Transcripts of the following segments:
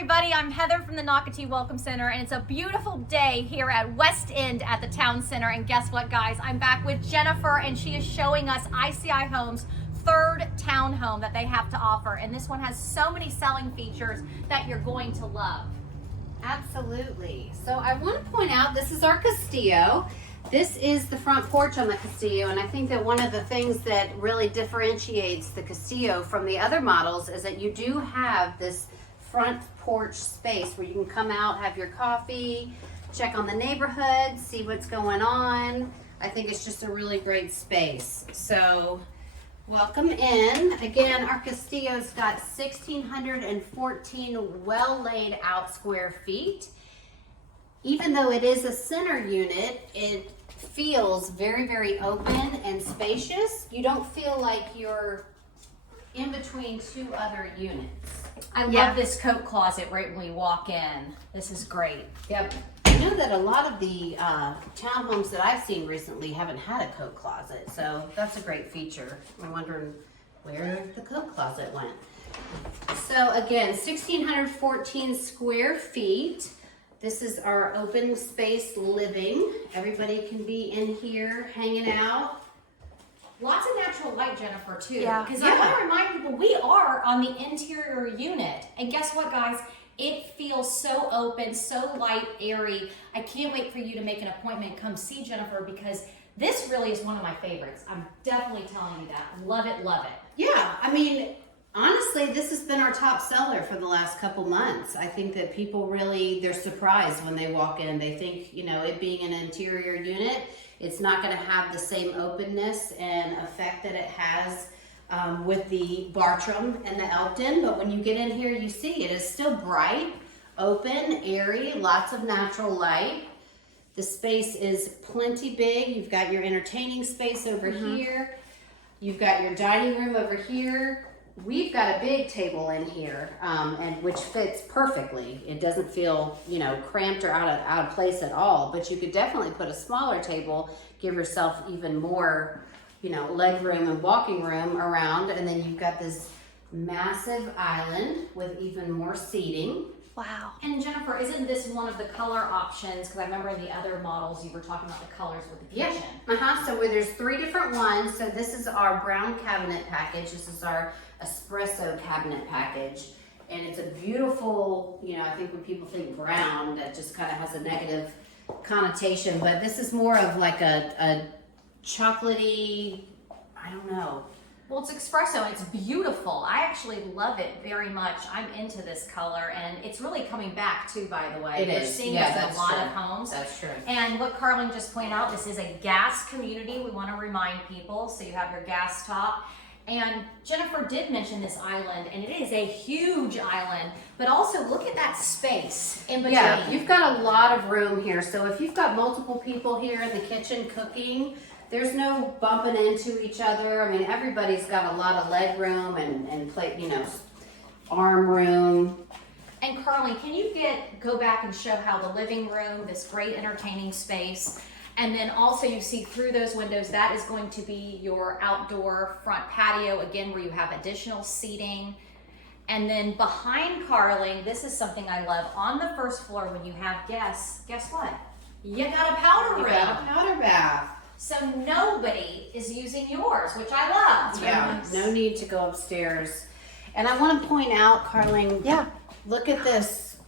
everybody, I'm Heather from the Nocatee Welcome Center, and it's a beautiful day here at West End at the Town Center. And guess what, guys? I'm back with Jennifer, and she is showing us ICI Homes' third townhome that they have to offer. And this one has so many selling features that you're going to love. Absolutely. So I want to point out, this is our Castillo. This is the front porch on the Castillo, and I think that one of the things that really differentiates the Castillo from the other models is that you do have this front porch space where you can come out, have your coffee, check on the neighborhood, see what's going on. I think it's just a really great space. So welcome in. Again, our Castillo's got 1,614 well laid out square feet. Even though it is a center unit, it feels very, very open and spacious. You don't feel like you're in between two other units. I love this coat closet right when we walk in. This is great. Yep. I know that a lot of the townhomes that I've seen recently haven't had a coat closet, so that's a great feature. I'm wondering where the coat closet went. So again, 1,614 square feet. This is our open space living. Everybody can be in here hanging out. Lots of natural light, Jennifer, too. Yeah. Because I want to remind people, we are on the interior unit. And guess what, guys? It feels so open, so light, airy. I can't wait for you to make an appointment. Come see Jennifer, because this really is one of my favorites. I'm definitely telling you that. Love it, love it. Yeah, I mean, honestly, this has been our top seller for the last couple months. I think that people really, they're surprised when they walk in. They think, you know, it being an interior unit, it's not going to have the same openness and effect that it has with the Bartram and the Elkton. But when you get in here, you see it is still bright, open, airy, lots of natural light. The space is plenty big. You've got your entertaining space over here. You've got your dining room over here. We've got a big table in here, and which fits perfectly. It doesn't feel, you know, cramped or out of place at all. But you could definitely put a smaller table, give yourself even more, you know, leg room and walking room around. And then you've got this massive island with even more seating. Wow. And Jennifer, isn't this one of the color options? Because I remember in the other models you were talking about the colors with the kitchen. So there's 3 different ones. So this is our brown cabinet package. This is our espresso cabinet package. And it's a beautiful, you know, I think when people think brown, that just kind of has a negative connotation. But this is more of like a chocolatey, I don't know. Well, it's espresso and it's beautiful. I actually love it very much. I'm into this color, and it's really coming back too, by the way. We're seeing this in a lot true. of homes. That's true. And what Carlin just pointed out, this is a gas community. We want to remind people, so you have your gas top. And Jennifer did mention this island, and it is a huge island, but also look at that space in between. Yeah, you've got a lot of room here. So if you've got multiple people here in the kitchen cooking, there's no bumping into each other. I mean, everybody's got a lot of leg room and plate, you know, arm room. And Carly, can you go back and show how the living room, this great entertaining space, and then also you see through those windows, that is going to be your outdoor front patio, again, where you have additional seating. And then behind Carling, this is something I love. On the first floor, when you have guests, guess what? You got a powder room. You got a powder bath. So nobody is using yours, which I love. It's nice. No need to go upstairs. And I want to point out, Carling, look at this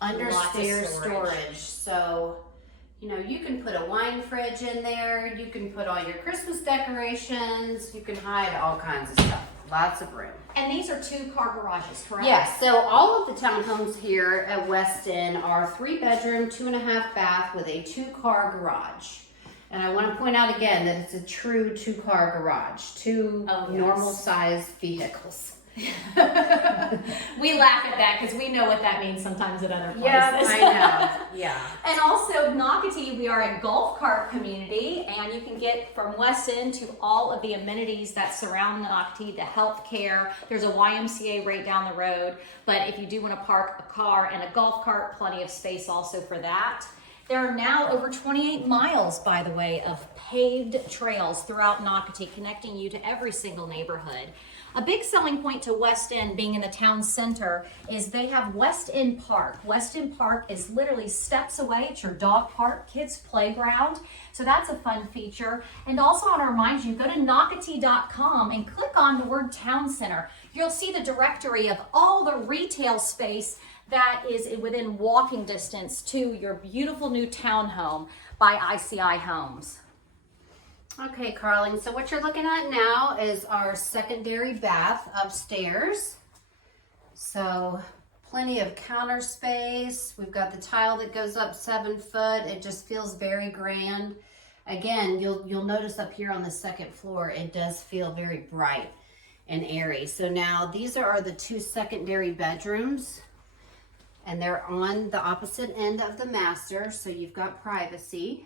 understairs storage. So, you know, you can put a wine fridge in there. You can put all your Christmas decorations. You can hide all kinds of stuff. Lots of room. And these are 2-car garages, correct? Yes. So all of the townhomes here at West End are 3-bedroom, 2.5 bath with a 2-car garage. And I want to point out again that it's a true 2-car garage, 2 normal sized vehicles. We laugh at that because we know what that means sometimes at other places. Yeah, I know. Yeah. And also Nocatee, we are a golf cart community, and you can get from West End to all of the amenities that surround Nocatee, the health care. There's a YMCA right down the road, but if you do want to park a car and a golf cart, plenty of space also for that. There are now over 28 miles, by the way, of paved trails throughout Nocatee, connecting you to every single neighborhood. A big selling point to West End being in the town center is they have West End Park. West End Park is literally steps away. It's your dog park, kids playground. So that's a fun feature. And also I want to remind you, go to Nocatee.com and click on the word town center. You'll see the directory of all the retail space that is within walking distance to your beautiful new townhome by ICI Homes. Okay, Carling, so what you're looking at now is our secondary bath upstairs. So plenty of counter space. We've got the tile that goes up 7 foot. It just feels very grand. Again, you'll notice up here on the second floor, it does feel very bright and airy. So now these are the 2 secondary bedrooms, and they're on the opposite end of the master, so you've got privacy.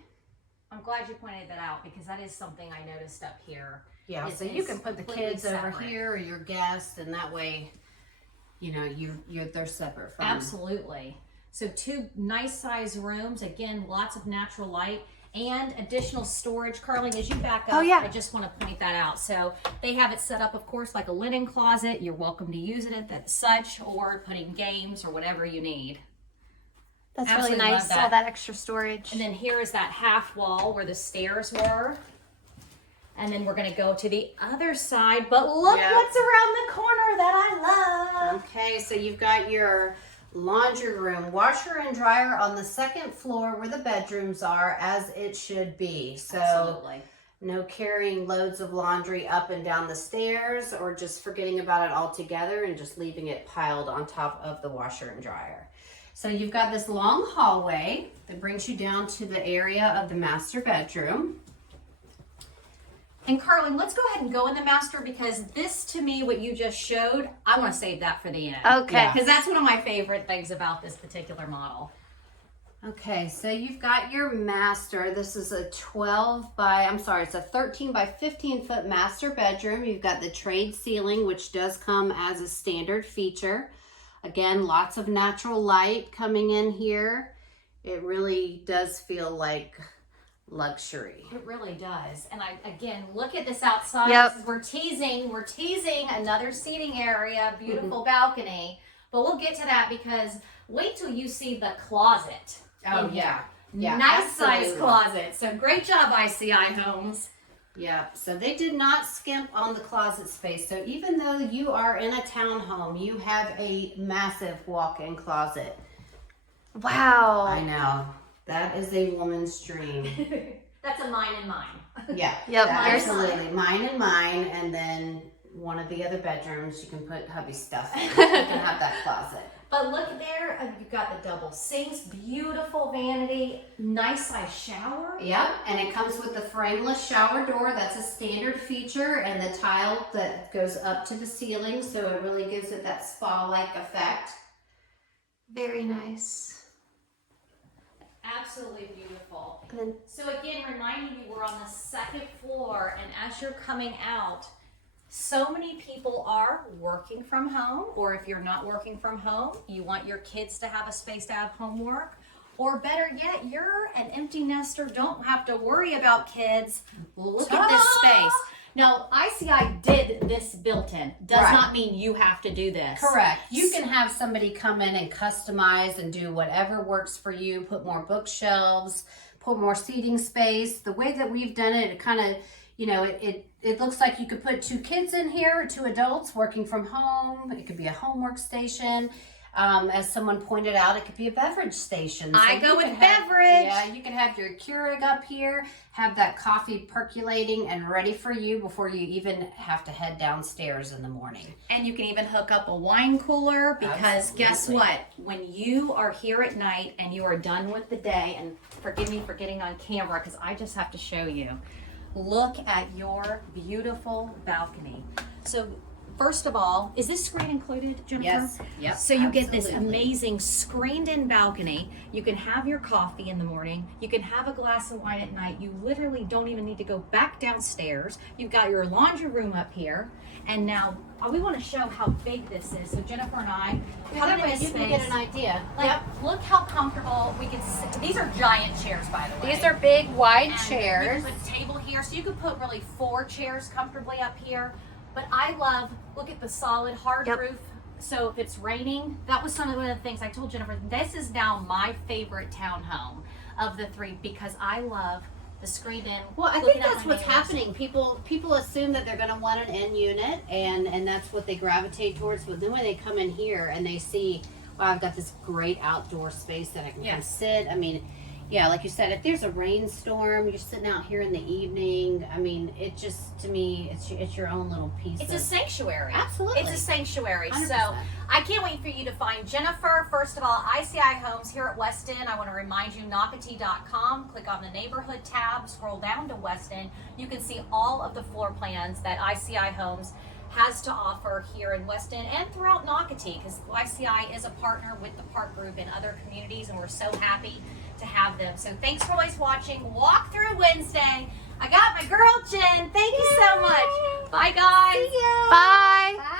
I'm glad you pointed that out because that is something I noticed up here. Yeah, so you can put the kids over here or your guests, and that way, you know, they're separate from. Absolutely. So 2 nice size rooms, again, lots of natural light and additional storage. Carling, as you back up, I just want to point that out. So they have it set up, of course, like a linen closet. You're welcome to use it as such, or putting games or whatever you need. That's Absolutely really nice, all that extra storage. And then here is that half wall where the stairs were. And then we're going to go to the other side, but look what's around the corner that I love. Okay, so you've got your laundry room, washer and dryer on the second floor where the bedrooms are, as it should be. So Absolutely. No carrying loads of laundry up and down the stairs, or just forgetting about it altogether and just leaving it piled on top of the washer and dryer. So you've got this long hallway that brings you down to the area of the master bedroom. And Carling, let's go ahead and go in the master, because this, to me, what you just showed, I want to save that for the end. Okay. Because that's one of my favorite things about this particular model. Okay, so you've got your master. This is a 13 by 15 foot master bedroom. You've got the trade ceiling, which does come as a standard feature. Again, lots of natural light coming in here. It really does feel like luxury. It really does. And again, look at this outside. Yep. We're teasing another seating area, beautiful balcony. But we'll get to that, because wait till you see the closet. Oh, yeah. Yeah, nice absolutely. size closet. So great job, ICI Homes. Yeah, so they did not skimp on the closet space. So even though you are in a townhome, you have a massive walk-in closet. Wow. I know. That is a woman's dream. That's a mine and mine. Yeah. Yep. Absolutely. Mine and mine. And then one of the other bedrooms, you can put hubby stuff in. You can have that closet. But look there, you've got the double sinks, beautiful vanity, nice size shower. Yep, and it comes with the frameless shower door. That's a standard feature, and the tile that goes up to the ceiling, so it really gives it that spa-like effect. Very nice. Absolutely beautiful. And then, So again, reminding you, we're on the second floor, and as you're coming out, so many people are working from home, or if you're not working from home, you want your kids to have a space to have homework, or better yet, you're an empty nester, don't have to worry about kids. Look at this space. Now, ICI did this built-in. Does not mean you have to do this. Correct. You can have somebody come in and customize and do whatever works for you, put more bookshelves, put more seating space. The way that we've done it, it kind of, you know, it looks like you could put 2 kids in here, 2 adults working from home. It could be a homework station. As someone pointed out, it could be a beverage station. So I go with beverage. Yeah, you can have your Keurig up here, have that coffee percolating and ready for you before you even have to head downstairs in the morning. And you can even hook up a wine cooler, because guess what? When you are here at night and you are done with the day, and forgive me for getting on camera because I just have to show you. Look at your beautiful balcony. So first of all, is this screen included, Jennifer? Yes. Yep. So you get this absolutely. amazing screened-in balcony. You can have your coffee in the morning. You can have a glass of wine at night. You literally don't even need to go back downstairs. You've got your laundry room up here. And now we want to show how big this is. So Jennifer and I come That into way this you space. can get an idea. Like, look how comfortable we can sit. These are giant chairs, by the way. These are big, wide And chairs. We can put a table here, so you could put really 4 chairs comfortably up here. But I love, look at the solid hard Yep. roof. So if it's raining, that was one of the things I told Jennifer, this is now my favorite townhome of the three because I love the screened in. Well, I looking think at that's my what's neighbors. happening. People assume that they're going to want an end unit, and that's what they gravitate towards. But then when they come in here and they see, wow, I've got this great outdoor space that I can come Yes. sit. I mean, yeah, like you said, if there's a rainstorm, you're sitting out here in the evening. I mean, it just, to me, it's your own little piece. It's of, a sanctuary. Absolutely. It's a sanctuary. 100%. So I can't wait for you to find Jennifer. First of all, ICI Homes here at West End. I want to remind you, Nocatee.com. Click on the neighborhood tab, scroll down to West End. You can see all of the floor plans that ICI Homes has to offer here in West End and throughout Nocatee, because ICI is a partner with the Park Group in other communities, and we're so happy to have them. So thanks for always watching Walk Through Wednesday. I got my girl Jen. Thank you so much. Bye guys. Bye.